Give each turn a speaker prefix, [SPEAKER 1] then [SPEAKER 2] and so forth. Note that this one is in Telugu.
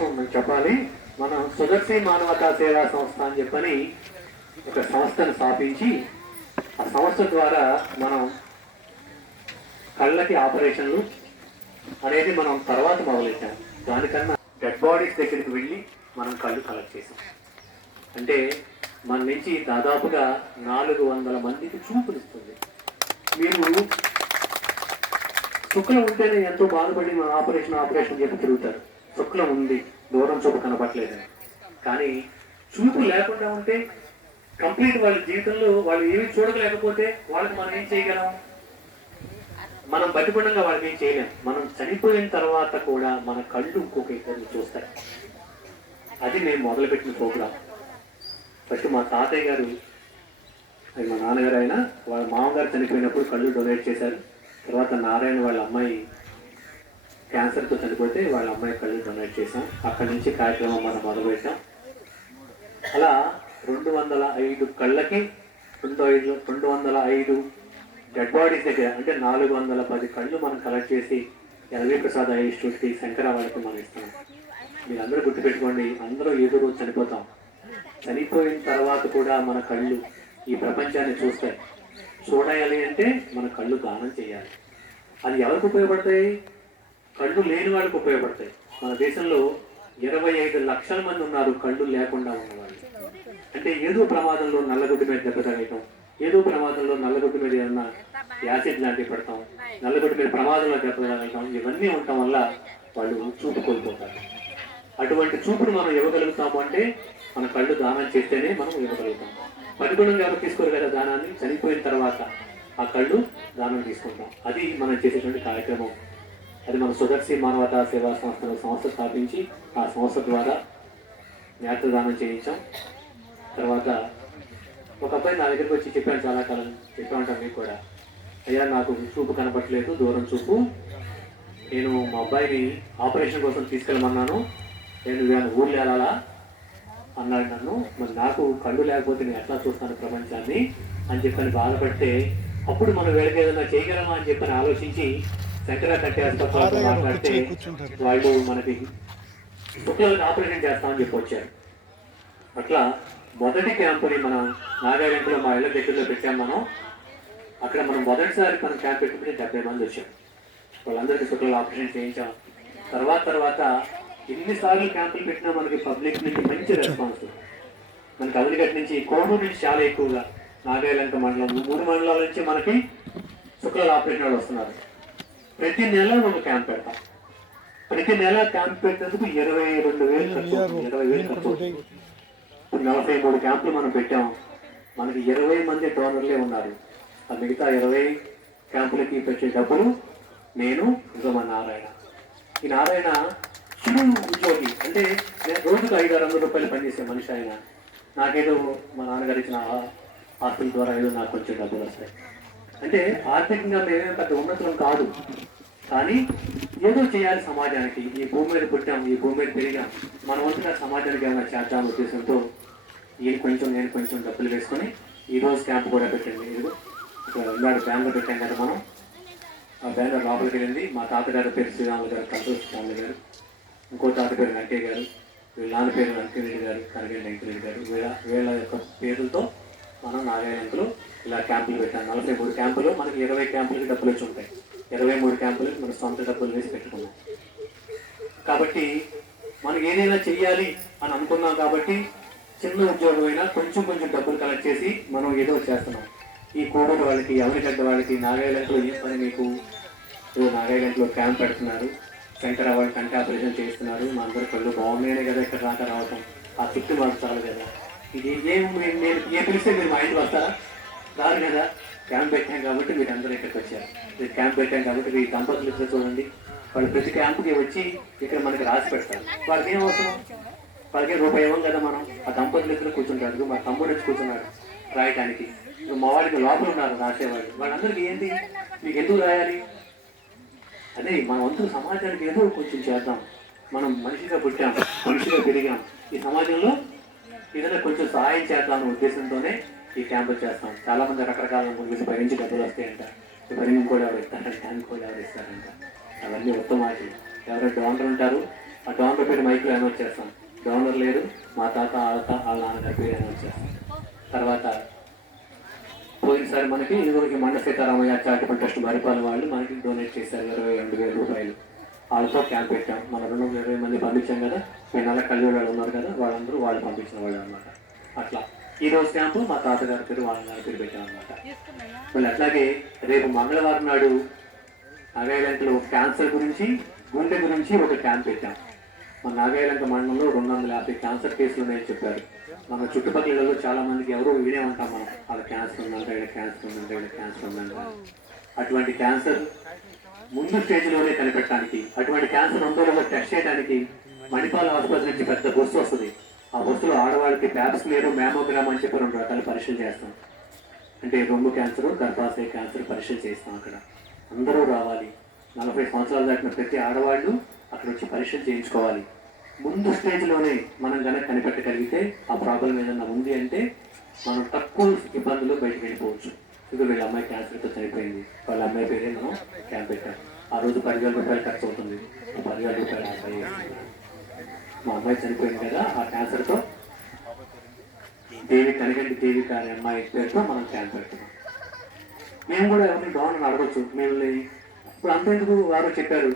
[SPEAKER 1] మనం చెప్పాలి మనం సుదర్శి మానవతా సేవా సంస్థ అని చెప్పని ఒక సంస్థను స్థాపించి ఆ సంస్థ ద్వారా మనం కళ్ళకి ఆపరేషన్లు అనేది మనం తర్వాత మొదలెట్టాం. దానికన్నా డెడ్ బాడీస్ దగ్గరికి వెళ్ళి మనం కళ్ళు కలెక్ట్ చేసాం. అంటే మన నుంచి దాదాపుగా నాలుగు వందల మందికి చూపునిస్తుంది. మీరు శుక్లం ఉంటేనే ఎంతో బాధపడి మన ఆపరేషన్ ఆపరేషన్ చెప్పి తిరుగుతారు. శుక్లం ఉంది. దూరం చూపు కనపట్లేదు కానీ చూపు లేకుండా ఉంటే కంప్లీట్ వాళ్ళ జీవితంలో వాళ్ళు ఏమి చూడలేకపోతే వాళ్ళకి మనం ఏం చేయగలం? మనం బతిపడంగా వాళ్ళకి ఏం చేయలేం. మనం చనిపోయిన తర్వాత కూడా మన కళ్ళు ఇంకొక ఇద్దరిని చూస్తాయి. అది మేము మొదలుపెట్టిన ప్రోగ్రాం. ఫస్ట్ మా తాతయ్య గారు అది మా నాన్నగారు అయినా వాళ్ళ మామగారు చనిపోయినప్పుడు కళ్ళు డొనేట్ చేశారు. తర్వాత నారాయణ వాళ్ళ అమ్మాయి క్యాన్సర్తో చనిపోతే వాళ్ళ అమ్మాయి కళ్ళు డొనేట్ చేశాం. అక్కడి నుంచి కార్యక్రమం మనం మొదలుపెట్టాం. అలా రెండు వందల ఐదు కళ్ళకి రెండు ఐదు రెండు వందల ఐదు డెడ్ బాడీస్ దగ్గర అంటే నాలుగు వందల పది కళ్ళు మనం కలెక్ట్ చేసి ఎల్వి ప్రసాద్ ఐ ఇన్స్టిట్యూట్కి శంకర వాళ్ళకి మనం ఇస్తాం మీరు అందరూ గుర్తుపెట్టుకోండి అందరూ ఏదో రోజు చనిపోతాం. చనిపోయిన తర్వాత కూడా మన కళ్ళు ఈ ప్రపంచాన్ని చూస్తాయి. చూడాలి అంటే మన కళ్ళు దానం చేయాలి. అది ఎవరికి ఉపయోగపడతాయి? కళ్ళు లేని వాళ్ళకి ఉపయోగపడతాయి. మన దేశంలో ఇరవై ఐదు లక్షల మంది ఉన్నారు కళ్ళు లేకుండా ఉన్నవాళ్ళు. అంటే ఏదో ప్రమాదంలో నల్లగుడ్డి మీద దెబ్బ తగలటం ఏదో ప్రమాదంలో నల్లగుడ్డి మీద ఏదన్నా యాసిడ్ లాంటివి పడతాం నల్లగుడ్డి మీద ప్రమాదంలో దెబ్బ తగలటం ఇవన్నీ ఉండటం వల్ల వాళ్ళు చూపు కోల్పోతారు. అటువంటి చూపును మనం ఇవ్వగలుగుతాము అంటే మన కళ్ళు దానం చేస్తేనే మనం ఇవ్వగలుగుతాం. పరిగుణం కాబట్టి తీసుకోరు కదా దానాన్ని చనిపోయిన తర్వాత ఆ కళ్ళు దానం తీసుకుంటాం. అది మనం చేసేటువంటి కార్యక్రమం. అది మన సుదర్శి మానవతా సేవా సంస్థను సంస్థ స్థాపించి ఆ సంస్థ ద్వారా నేత్రదానం చేయించాం. తర్వాత ఒక అబ్బాయి నా దగ్గరికి వచ్చి చెప్పాను చాలా కాలం చెప్పా ఉంటాను మీకు కూడా. అయ్యా నాకు చూపు కనపట్లేదు దూరం చూపు. నేను మా అబ్బాయిని ఆపరేషన్ కోసం తీసుకెళ్ళమన్నాను. నేను వేళ ఊళ్ళో వెళ్ళాలా? అన్నాడు నన్ను. మరి నాకు కళ్ళు లేకపోతే నేను ఎట్లా చూస్తాను ప్రపంచాన్ని అని చెప్పని బాధపడితే అప్పుడు మనం వీళ్ళకి ఏదైనా చేయగలమా అని చెప్పని ఆలోచించి శంకర కట్టి ఆసుపత్రిలో మాట్లాడితే వాళ్ళు మనకి శుక్లాలకు ఆపరేషన్ చేస్తామని చెప్పి వచ్చారు అట్లా మొదటి క్యాంపుని మనం నాగార్జునలో మా ఇళ్ళ దగ్గరలో పెట్టాం మనం. అక్కడ మనం మొదటిసారి మనం క్యాంప్ పెట్టుకుని డెబ్బై మంది వచ్చాం. వాళ్ళందరికీ శుక్లాలు ఆపరేషన్ చేయించాం. తర్వాత తర్వాత ఎన్నిసార్లు క్యాంపులు పెట్టినా మనకి పబ్లిక్ నుంచి మంచి రెస్పాన్స్ మనకి అవిలిగట్ నుంచి కోడూరు నుంచి చాలా ఎక్కువగా నాగాయలంక మండలం మూడు మండలాల నుంచి మనకి శుక్లాల ఆపరేషన్ వాళ్ళు వస్తున్నారు. ప్రతి నెల మనం క్యాంప్ పెడతాం. ప్రతి నెల క్యాంప్ పెట్టేందుకు ఇరవై రెండు వేలు ఖర్చు అవుతుంది. ఇరవై వేలు ఖర్చు అవుతుంది. ఇప్పుడు నలభై మూడు క్యాంపులు మనం పెట్టాం మనకి ఇరవై మంది డోనర్లే ఉన్నారు. ఆ మిగతా ఇరవై క్యాంపులకి పెట్టే డబ్బులు నేను ఇంకా మా నారాయణ. ఈ నారాయణ చిరు ఉద్యోగి. అంటే నేను రోజుకు ఐదు ఆరు వందల రూపాయలు పనిచేసే మనిషి ఆయన. నాకేదో మా నాన్నగారు ఇచ్చిన ఆస్తుల ద్వారా ఏదో నాకు కొంచెం డబ్బులు వస్తాయి. అంటే ఆర్థికంగా మేమేం పెద్ద ఉన్నతులం కాదు. కానీ ఏదో చేయాలి సమాజానికి. ఈ భూమి మీద పుట్టాం ఈ భూమి మీద పెరిగాం. మన వంతుగా సమాజానికి ఏమైనా చేద్దాం ఉద్దేశంతో ఈయన కొంచెం నేను కొంచెం డబ్బులు వేసుకొని ఈ రోజు క్యాంప్ కూడా పెట్టండి. ఇది ఇలాంటి బ్యానర్ పెట్టాం కదా మనం. ఆ బ్యానర్ లోపలికి వెళ్ళింది మా తాతగారి పేరు శ్రీరాములు గారు సంతోష్ స్వామి గారు ఇంకో తాత పేరు వెంకయ్య గారు వీళ్ళ నాన్న పేరు వెంకయ్యరెడ్డి గారు కనగండి వెంకయ్యరెడ్డి గారు. వీళ్ళ వీళ్ళ యొక్క పేర్లతో మనం నాగాలంకలో ఇలా క్యాంపులు పెట్టాను నలభై మూడు క్యాంపులు మనకి ఇరవై క్యాంపులకి డబ్బులు వచ్చి ఉంటాయి. ఇరవై మూడు క్యాంపులకి మన సొంత డబ్బులు వేసి పెట్టుకున్నాం. కాబట్టి మనకి ఏదైనా చెయ్యాలి అని అనుకున్నాం కాబట్టి చిన్న ఉద్యోగం అయినా కొంచెం కొంచెం డబ్బులు కలెక్ట్ చేసి మనం ఏదో చేస్తున్నాం. ఈ కోడూరు వాళ్ళకి ఎవరిగడ్డ వాళ్ళకి నాగాలంకలో ఏం పని మీకు? ఇప్పుడు క్యాంప్ పెడుతున్నారు. శంకర వాళ్ళు కంటే ఆపరేషన్ చేస్తున్నారు. మా అందరి కళ్ళు బాగున్నాయనే కదా ఇక్కడ రాక రావటం. ఆ చుట్టూ మాకు కదా. ఇది ఏం నేను నేను ఏ పిలిస్తే మీరు మా ఇంటికి వస్తారా? రారు కదా క్యాంప్ పెట్టాం కాబట్టి మీరు అందరూ ఇక్కడికి వచ్చారు. మీరు క్యాంప్ పెట్టాం కాబట్టి మీ దంపతులు ఇద్దరు చూడండి. వాళ్ళు ప్రతి క్యాంపుకి వచ్చి ఇక్కడ మనకి రాసి పెడతారు. వాళ్ళకి ఏం అవసరం? వాళ్ళకి రూపాయి ఇవ్వం కదా మనం? ఆ దంపతులు ఇద్దరు కూర్చుంటారు. మా తమ్ముడు వచ్చి కూర్చున్నాడు రాయటానికి. మా వాళ్ళకి లోపల ఉన్నారు రాసేవాళ్ళు వాళ్ళందరికీ ఏంటి మీకు ఎందుకు రాయాలి? అదే మన వంతు సమాజానికి ఏదో కొంచెం చేద్దాం. మనం మనిషిగా పుట్టాం మనిషిగా పెరిగాం. ఈ సమాజంలో ఏదైనా కొంచెం సహాయం చేద్దాం అనే ఉద్దేశంతోనే ఈ క్యాంపులు చేస్తాం. చాలా మంది రకరకాల ముందు పై నుంచి డబ్బులు వస్తాయంట. ఈ పని కూడా ఎవరు ఇస్తారంట? ట్యాంక్ కూడా ఎవరు ఇస్తారంట? అవన్నీ ఉత్తమాటి ఎవరైనా డోనర్ ఉంటారు ఆ డోనర్ పేరు మైక్లో అనౌన్స్ చేస్తాం డోనర్ లేరు మా తాత వాళ్ళ వాళ్ళ నాన్నగారి పేరు అనౌన్స్ చేస్తాం తర్వాత పోయినసారి మనకి ఇదివరకు మండ సీతారామయ్య చారిటబుల్ ట్రస్ట్ మరిపాల వాళ్ళు మనకి డొనేట్ చేశారు ఇరవై రెండు వేల రూపాయలు. వాళ్ళతో క్యాంప్ పెట్టాం. మన రెండు వందల ఇరవై మంది పంపించాం కదా. మీ నెల కలిగి వాళ్ళు ఉన్నారు కదా వాళ్ళందరూ వాళ్ళు పంపించిన వాళ్ళు అనమాట అట్లా. ఈ రోజు క్యాంపు మా తాతగారి పేరు వాళ్ళ నాన్న పేరు పెట్టాం అనమాట మళ్ళీ అట్లాగే రేపు మంగళవారం నాడు నాగాయలంకలో క్యాన్సర్ గురించి గుండె గురించి ఒక క్యాంప్ పెట్టాం. మన నాగాయలంక మండలంలో రెండు వందల యాభై క్యాన్సర్ కేసులు ఉన్నాయని చెప్పారు. మన చుట్టుపక్కలలో చాలా మందికి ఎవరో వినే ఉంటాం మనం. వాళ్ళ క్యాన్సర్ ఉందంట ఇక్కడ క్యాన్సర్ ఉందంట ఇక్కడ క్యాన్సర్ ఉందంట అటువంటి క్యాన్సర్ ముందు స్టేజ్లోనే కనిపెట్టడానికి అటువంటి క్యాన్సర్ ఉందో టెస్ట్ చేయడానికి మణిపాల్ ఆసుపత్రి నుంచి పెద్ద బస్సు వస్తుంది. ఆ బస్సులో ఆడవాళ్ళకి ప్యాప్స్ లేరు మ్యామోగ్రామ్ అని చెప్పి రెండు రకాల పరీక్షలు చేస్తాం. అంటే రొమ్ము క్యాన్సర్ గర్భాశయ క్యాన్సర్ పరీక్షలు చేస్తాం అక్కడ. అందరూ రావాలి. నలభై సంవత్సరాలు దాటిన ప్రతి ఆడవాళ్ళు అక్కడ వచ్చి పరీక్షలు చేయించుకోవాలి. ముందు స్టేజ్లోనే మనం కనుక కనిపెట్టగలిగితే ఆ ప్రాబ్లం ఏదన్నా ఉంది అంటే మనం తక్కువ ఇబ్బందులు బయటకు వెళ్ళిపోవచ్చు. ఇది వీళ్ళ అమ్మాయి క్యాన్సర్తో చనిపోయింది. వాళ్ళ అమ్మాయి పేరే మనం క్యాంప్ పెట్టాం ఆ రోజు పదివేల రూపాయలు ఖర్చు అవుతుంది. పదివేల రూపాయలు మా అమ్మాయి చనిపోయింది కదా ఆ క్యాన్సర్తో దేవి కనిగంటి దేవి కానీ అమ్మాయి పేరుతో మనం క్యాన్సర్ పెడుతున్నాం మేము కూడా ఎవరిని డోనర్ అడగచ్చు మిమ్మల్ని. ఇప్పుడు అంతెందుకు వారు చెప్పారు